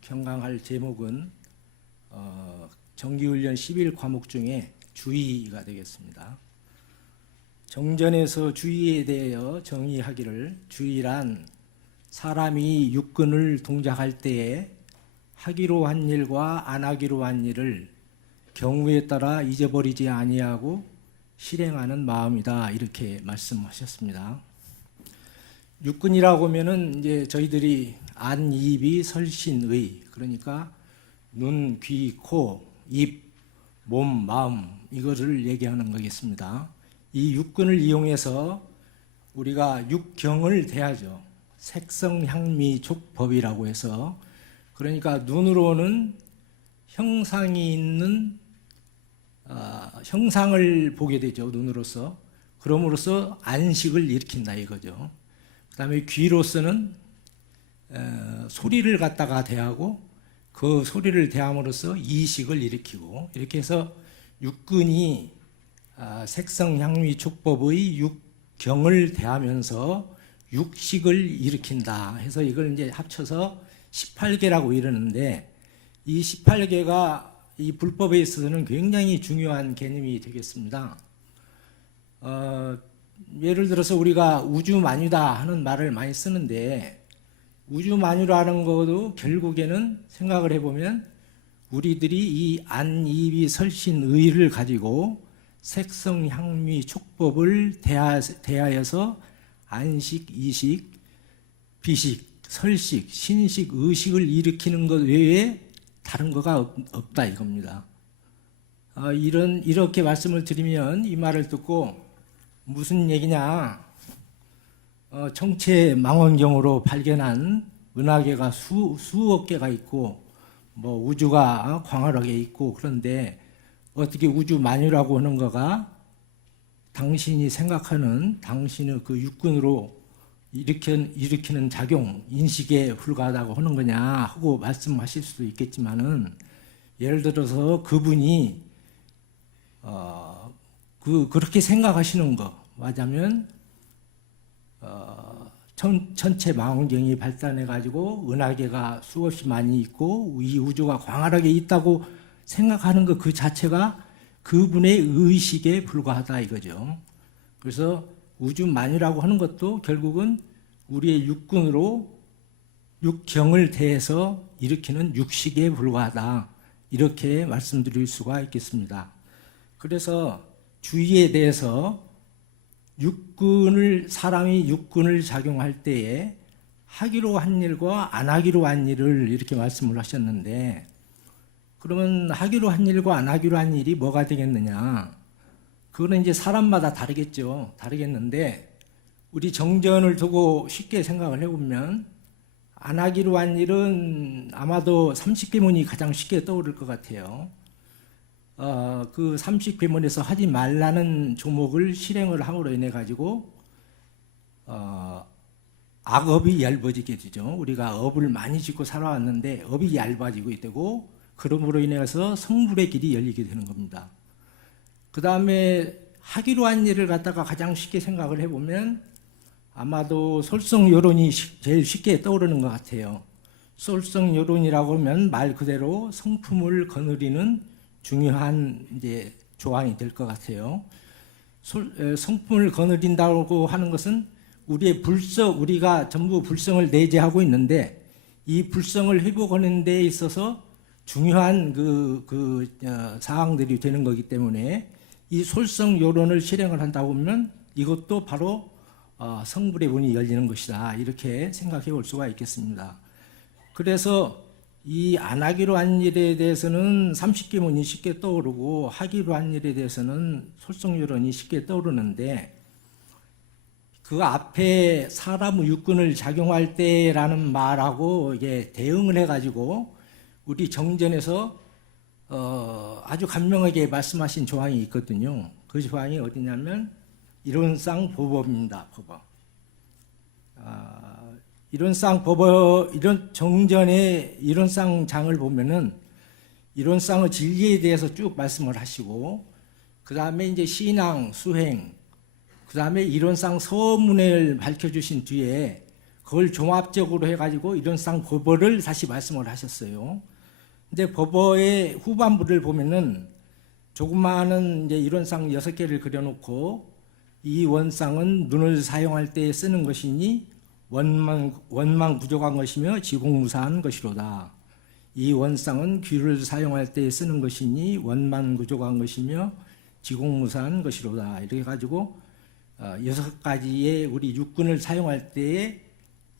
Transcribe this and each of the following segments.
경강할 제목은 정기훈련 11 과목 중에 주의가 되겠습니다. 정전에서 주의에 대하여 정의하기를, 주의란 사람이 육근을 동작할 때에 하기로 한 일과 안 하기로 한 일을 경우에 따라 잊어버리지 아니하고 실행하는 마음이다, 이렇게 말씀하셨습니다. 육근이라고 하면은 이제 저희들이 안, 입이, 설신의, 그러니까 눈, 귀, 코, 입, 몸, 마음, 이거를 얘기하는 거겠습니다. 이 육근을 이용해서 우리가 육경을 대하죠. 색성, 향미, 촉법이라고 해서, 그러니까 눈으로는 형상이 있는 형상을 보게 되죠. 눈으로서. 그럼으로써 안식을 일으킨다 이거죠. 그 다음에 귀로서는 소리를 갖다가 대하고 그 소리를 대함으로써 이식을 일으키고, 이렇게 해서 육근이 색성, 향미, 촉법의 육경을 대하면서 육식을 일으킨다 해서 이걸 이제 합쳐서 18개라고 이러는데, 이 18개가 이 불법에 있어서는 굉장히 중요한 개념이 되겠습니다. 예를 들어서 우리가 우주만유다 하는 말을 많이 쓰는데, 우주만유라는 것도 결국에는 생각을 해보면 우리들이 이 안, 입이, 설신, 의를 가지고 색성, 향미, 촉법을 대하여서 안식, 이식, 비식, 설식, 신식, 의식을 일으키는 것 외에 다른 거가 없다 이겁니다. 이렇게 말씀을 드리면 이 말을 듣고 무슨 얘기냐, 청체 망원경으로 발견한 은하계가 수억 개가 있고 뭐 우주가 광활하게 있고, 그런데 어떻게 우주 만유라고 하는 거가 당신이 생각하는 당신의 그 육근으로 일으키는 작용, 인식에 불과하다고 하는 거냐 하고 말씀하실 수도 있겠지만은, 예를 들어서 그분이 그렇게 생각하시는 거 맞으면 천체 망원경이 발달해 가지고 은하계가 수없이 많이 있고 이 우주가 광활하게 있다고 생각하는 것 그 자체가 그분의 의식에 불과하다 이거죠. 그래서 우주만유라고 하는 것도 결국은 우리의 육근으로 육경을 대해서 일으키는 육식에 불과하다, 이렇게 말씀드릴 수가 있겠습니다. 그래서 주의에 대해서 사람이 육근을 작용할 때에 하기로 한 일과 안 하기로 한 일을 이렇게 말씀을 하셨는데, 그러면 하기로 한 일과 안 하기로 한 일이 뭐가 되겠느냐? 그거는 이제 사람마다 다르겠죠. 다르겠는데, 우리 정전을 두고 쉽게 생각을 해보면 안 하기로 한 일은 아마도 30계문이 가장 쉽게 떠오를 것 같아요. 그 30계문에서 하지 말라는 조목을 실행을 함으로 인해 가지고 악업이 얇아지게 되죠. 우리가 업을 많이 짓고 살아왔는데 업이 얇아지고 있고, 그러므로 인해서 성불의 길이 열리게 되는 겁니다. 그 다음에 하기로 한 일을 갖다가 가장 쉽게 생각을 해보면 아마도 솔성요론이 제일 쉽게 떠오르는 것 같아요. 솔성요론이라고 하면 말 그대로 성품을 거느리는 중요한 이제 조항이 될 것 같아요. 성품을 거느린다고 하는 것은 우리의 우리가 전부 불성을 내재하고 있는데, 이 불성을 회복하는 데 있어서 중요한 사항들이 되는 거기 때문에 이 솔성요론을 실행을 한다고 하면 이것도 바로 성불의 문이 열리는 것이다, 이렇게 생각해 볼 수가 있겠습니다. 그래서 이 안 하기로 한 일에 대해서는 30계문이 쉽게 떠오르고 하기로 한 일에 대해서는 솔성요론이 쉽게 떠오르는데, 그 앞에 사람의 육근을 작용할 때라는 말하고 이게 대응을 해가지고 우리 정전에서 아주 간명하게 말씀하신 조항이 있거든요. 그 조항이 어디냐면 이론상 보법입니다. 보법. 이런 정전의 이론상 장을 보면은 이론상의 진리에 대해서 쭉 말씀을 하시고, 그 다음에 이제 신앙, 수행, 그 다음에 이론상 서문을 밝혀주신 뒤에 그걸 종합적으로 해가지고 이론상 법어를 다시 말씀을 하셨어요. 근데 법어의 후반부를 보면은 조그마한 이제 이론상 6개를 그려놓고 이 원상은 눈을 사용할 때 쓰는 것이니 원망 부족한 것이며 지공무사한 것이로다. 이 원상은 귀를 사용할 때 쓰는 것이니 원만 부족한 것이며 지공무사한 것이로다. 이렇게 가지고 6가지의 우리 육군을 사용할 때에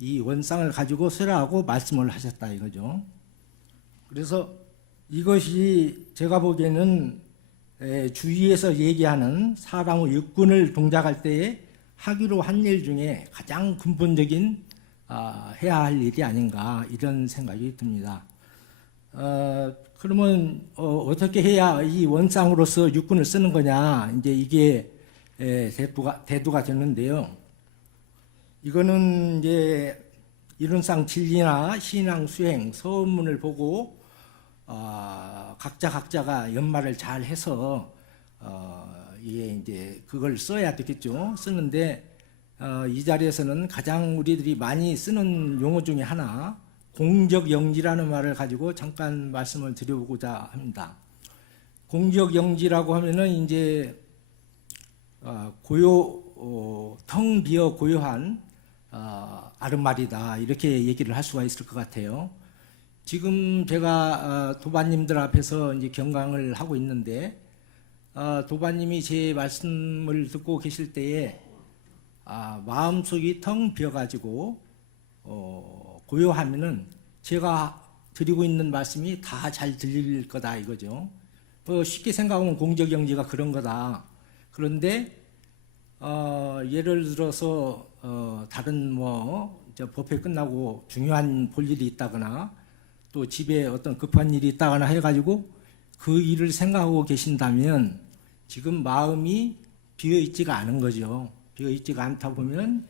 이 원상을 가지고 쓰라고 말씀을 하셨다 이거죠. 그래서 이것이 제가 보기에는 주위에서 얘기하는 사람의 육군을 동작할 때에 하기로 한 일 중에 가장 근본적인 해야 할 일이 아닌가 이런 생각이 듭니다. 그러면 어떻게 해야 이 원상으로서 육군을 쓰는 거냐 이제 이게 대두가 되는데요. 이거는 이제 이론상 진리나 신앙 수행 서문을 보고 각자가 연말을 잘 해서 이게 이제 그걸 써야 되겠죠. 쓰는데 이 자리에서는 가장 우리들이 많이 쓰는 용어 중에 하나 공적영지라는 말을 가지고 잠깐 말씀을 드려보고자 합니다. 공적영지라고 하면은 이제 텅 비어 고요한 아른말이다 이렇게 얘기를 할 수가 있을 것 같아요. 지금 제가 도반님들 앞에서 이제 경강을 하고 있는데 도반님이 제 말씀을 듣고 계실 때에 마음속이 텅 비어가지고 고요하면은 제가 드리고 있는 말씀이 다 잘 들릴 거다 이거죠. 쉽게 생각하면 공적영지가 그런 거다. 그런데 예를 들어서 다른 법회 끝나고 중요한 볼 일이 있다거나 또 집에 어떤 급한 일이 있다거나 해가지고 그 일을 생각하고 계신다면 지금 마음이 비어있지가 않은 거죠. 비어있지가 않다 보면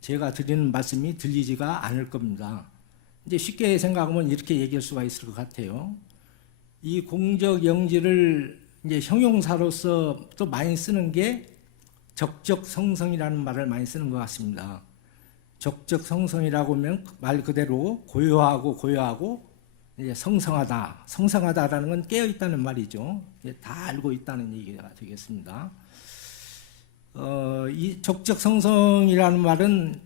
제가 드리는 말씀이 들리지가 않을 겁니다. 이제 쉽게 생각하면 이렇게 얘기할 수가 있을 것 같아요. 이 공적영지를 이제 형용사로서 또 많이 쓰는 게 적적성성이라는 말을 많이 쓰는 것 같습니다. 적적성성이라고 하면 말 그대로 고요하고 이제 성성하다라는 건 깨어 있다는 말이죠. 다 알고 있다는 얘기가 되겠습니다. 이 적적성성이라는 말은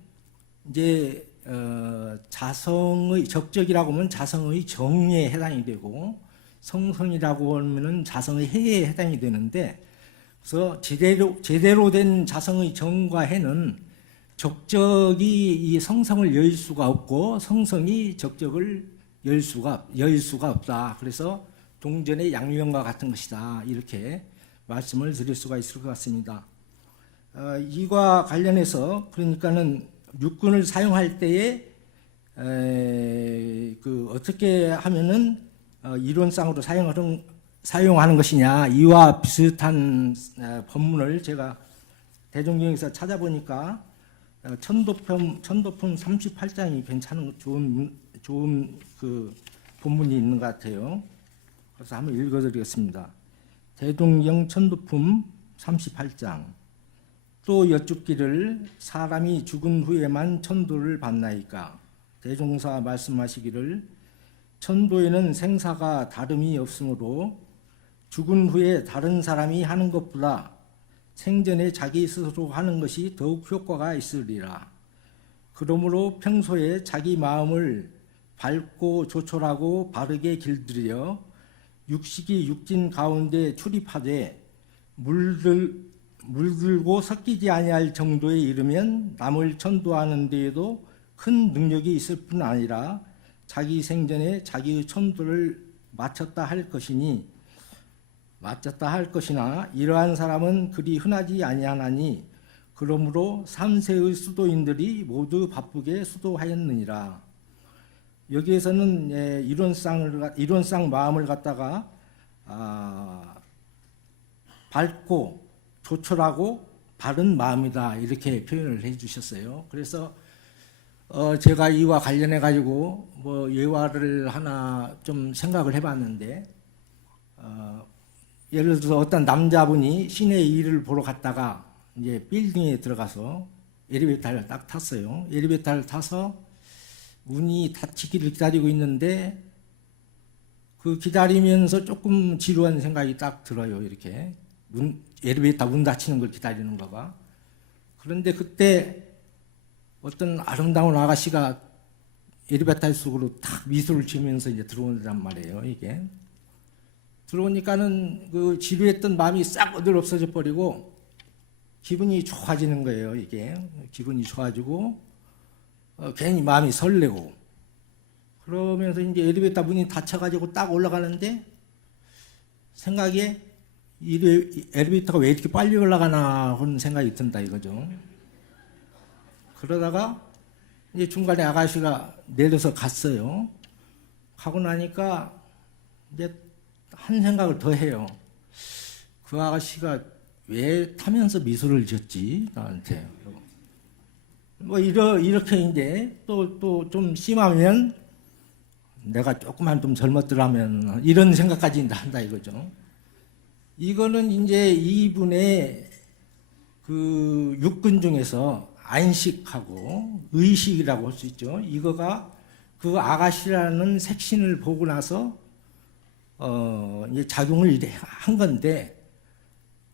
이제 적적이라고 하면 자성의 정에 해당이 되고 성성이라고 하면은 자성의 해에 해당이 되는데 그래서 제대로 된 자성의 정과 해는 적적이 이 성성을 여일 수가 없고 성성이 적적을 여일 수가 없다. 그래서 동전의 양면과 같은 것이다. 이렇게 말씀을 드릴 수가 있을 것 같습니다. 이와 관련해서 그러니까는 육군을 사용할 때에 어떻게 하면은 이론상으로 사용하는 것이냐 이와 비슷한 법문을 제가 대종경에서 찾아보니까 천도품 38장이 괜찮은 좋은 그 본문이 있는 것 같아요. 그래서 한번 읽어드리겠습니다. 대종경 천도품 38장. 또 여쭙기를 사람이 죽은 후에만 천도를 받나이까. 대종사 말씀하시기를 천도에는 생사가 다름이 없으므로 죽은 후에 다른 사람이 하는 것보다 생전에 자기 스스로 하는 것이 더욱 효과가 있으리라. 그러므로 평소에 자기 마음을 밝고 조촐하고 바르게 길들여 육식이 육진 가운데 출입하되 물들고 섞이지 아니할 정도에 이르면 남을 천도하는 데에도 큰 능력이 있을 뿐 아니라 자기 생전에 자기의 천도를 마쳤다 할 것이나 이러한 사람은 그리 흔하지 아니하나니 그러므로 3세의 수도인들이 모두 바쁘게 수도하였느니라. 여기에서는 이론상 마음을 갖다가 밝고 조촐하고 바른 마음이다 이렇게 표현을 해주셨어요. 그래서 제가 이와 관련해 가지고 예화를 하나 좀 생각을 해봤는데 예를 들어서 어떤 남자분이 시내 일을 보러 갔다가 이제 빌딩에 들어가서 엘리베이터를 딱 탔어요. 엘리베이터를 타서 문이 닫히기를 기다리고 있는데 그 기다리면서 조금 지루한 생각이 딱 들어요. 이렇게 엘리베이터 문 닫히는 걸 기다리는 거가. 그런데 그때 어떤 아름다운 아가씨가 엘리베이터 속으로 탁 미소를 지으면서 이제 들어오란 말이에요. 이게 들어오니까는 그 지루했던 마음이 싹 어디로 없어져 버리고 기분이 좋아지는 거예요. 이게 기분이 좋아지고 괜히 마음이 설레고 그러면서 이제 엘리베이터 문이 닫혀가지고 딱 올라가는데 생각에 엘리베이터가 왜 이렇게 빨리 올라가나 하는 생각이 든다 이거죠. 그러다가 이제 중간에 아가씨가 내려서 갔어요. 가고 나니까 이제 한 생각을 더 해요. 그 아가씨가 왜 타면서 미소를 지었지 나한테. 뭐 이렇게 이제 또 좀 심하면 내가 조금만 좀 젊었더라면 이런 생각까지 한다 이거죠. 이거는 이제 이분의 그 육근 중에서 안식하고 의식이라고 할 수 있죠. 이거가 그 아가씨라는 색신을 보고 나서 이제 작용을 한 건데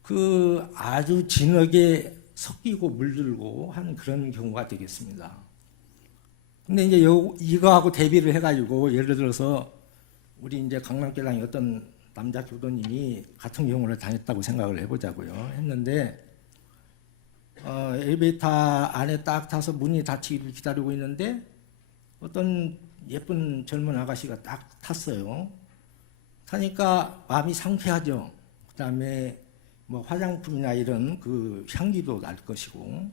그 아주 진하게 섞이고 물들고 한 그런 경우가 되겠습니다. 근데 이제 이거하고 대비를 해가지고 예를 들어서 우리 이제 강남교당에 어떤 남자 교도님이 같은 경우를 당했다고 생각을 해보자고요. 했는데 엘리베이터 안에 딱 타서 문이 닫히기를 기다리고 있는데 어떤 예쁜 젊은 아가씨가 딱 탔어요. 타니까 마음이 상쾌하죠. 그 다음에 뭐 화장품이나 이런 그 향기도 날 것이고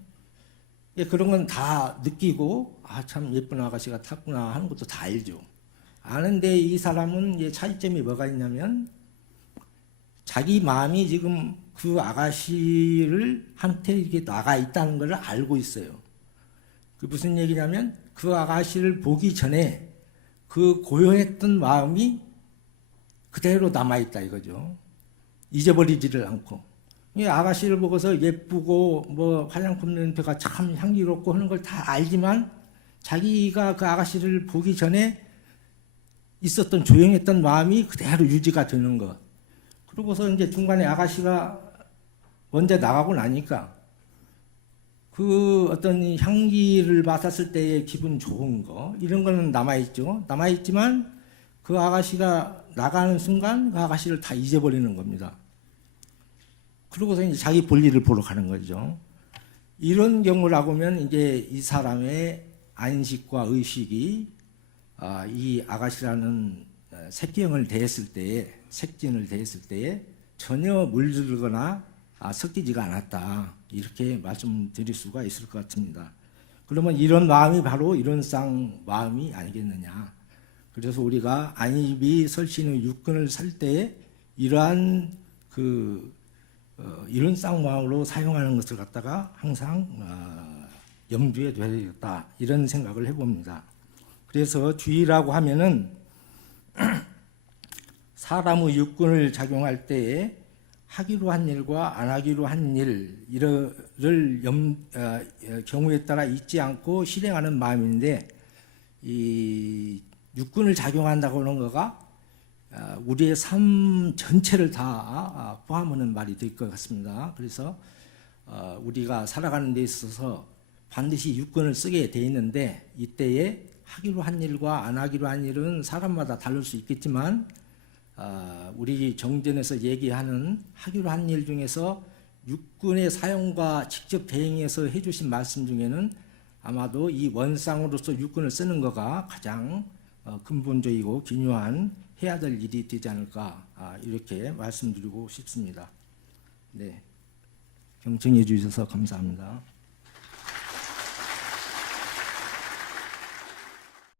그런 건 다 느끼고 아 참 예쁜 아가씨가 탔구나 하는 것도 다 알죠. 아는데 이 사람은 이제 차이점이 뭐가 있냐면 자기 마음이 지금 그 아가씨를 한테 이렇게 나가 있다는 걸 알고 있어요. 그 무슨 얘기냐면 그 아가씨를 보기 전에 그 고요했던 마음이 그대로 남아있다 이거죠. 잊어버리지를 않고. 이 아가씨를 보고서 예쁘고 뭐 화장품 냄새가 참 향기롭고 하는 걸 다 알지만 자기가 그 아가씨를 보기 전에 있었던 조용했던 마음이 그대로 유지가 되는 것. 그러고서 이제 중간에 아가씨가 먼저 나가고 나니까 그 어떤 향기를 맡았을 때의 기분 좋은 거 이런 거는 남아있죠. 남아있지만 그 아가씨가 나가는 순간 그 아가씨를 다 잊어버리는 겁니다. 그러고서 이제 자기 볼일을 보러 가는 거죠. 이런 경우라고 하면 이제 이 사람의 안식과 의식이 이 아가씨라는 색경을 대했을 때에 색진을 대했을 때에 전혀 물들거나 섞이지가 않았다 이렇게 말씀드릴 수가 있을 것 같습니다. 그러면 이런 마음이 바로 이런 쌍 마음이 아니겠느냐. 그래서 우리가 안입이 설신의 육근을 살 때에 이러한 이런 쌍마음으로 사용하는 것을 갖다가 항상 염두에 둬야 되겠다 이런 생각을 해봅니다. 그래서 주의라고 하면은 사람의 육근을 작용할 때에 하기로 한 일과 안 하기로 한 일을 경우에 따라 잊지 않고 실행하는 마음인데 이 육근을 작용한다고 하는 거가 우리의 삶 전체를 다 포함하는 말이 될 것 같습니다. 그래서 우리가 살아가는 데 있어서 반드시 육근을 쓰게 돼 있는데 이때에 하기로 한 일과 안 하기로 한 일은 사람마다 다를 수 있겠지만 우리 정전에서 얘기하는 하기로 한 일 중에서 육근의 사용과 직접 대행해서 해주신 말씀 중에는 아마도 이 원상으로서 육근을 쓰는 거가 가장 근본적이고 중요한 해야 될 일이 되지 않을까 이렇게 말씀드리고 싶습니다. 네, 경청해 주셔서 감사합니다.